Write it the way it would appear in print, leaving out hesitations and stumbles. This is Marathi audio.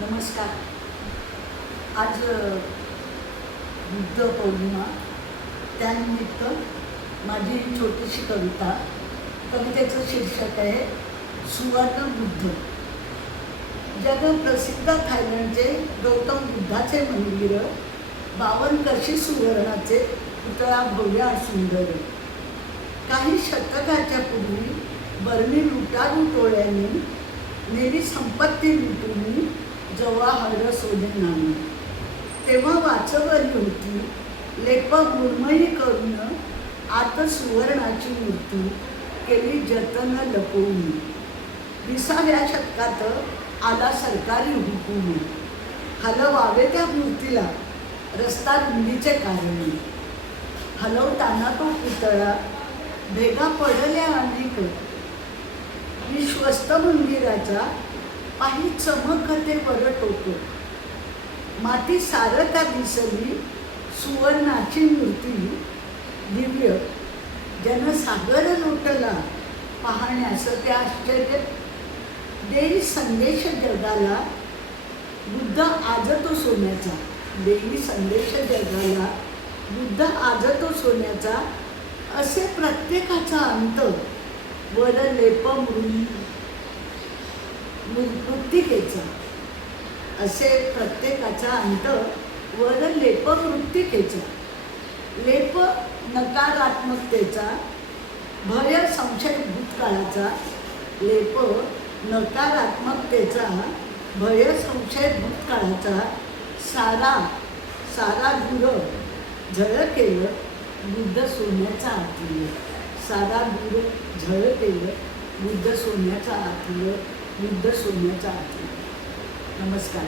नमस्कार. आज बुद्ध पौर्णिमा, त्यानिमित्त माझी छोटीशी कवितेचं शीर्षक आहे सुवर्ण बुद्ध. जगप्रसिद्ध थायलंडचे गौतम बुद्धाचे मंदिर 52 कशी सुवर्णाचे, पुतळा भव्य सुंदर. काही शतकाच्या पूर्वी बर्मी लुटारू टोळ्यांनी नेली संपत्ती लुटून जवाहर सोने नामी. तेव्हा वाचवली होती लेप मुरमई करून, आत सुवर्णाची मूर्ती केली जतन लपवून. 20व्या शतकात आला सरकारी हुकूम, हलवावे त्या मूर्तीला रस्ता रुंदीचे कारण. हलवताना तो पुतळा भेगा पडल्या अनेक. विश्वस्त मंदिराचा पाही चमकते वरट होतो. माती सारता दिसली सुवर्णाची मूर्ती दिव्य. जनसागर लोटला पाहण्यास ते आश्चर्य. देई संदेश जगाला बुद्ध आज तो सोन्याचा. देई संदेश जगाला बुद्ध आज तो सोन्याचा. असे प्रत्येकाचा अंत वर लेप मृत्तिकेचा. असे प्रत्येकाचा अंत वर लेप मृत्तिकेचा. लेप नकारात्मकतेचा, भय संशय भूतकाळाचा. लेप नकारात्मकतेचा, भय संशय भूतकाळाचा. सारा सारा दूर झळकेल बुद्ध सोन्याचा आतलं. सारा दूर झळकेल बुद्ध सोन्याचा आतलं. बुद्ध सोन्याचा आतलं. नमस्कार.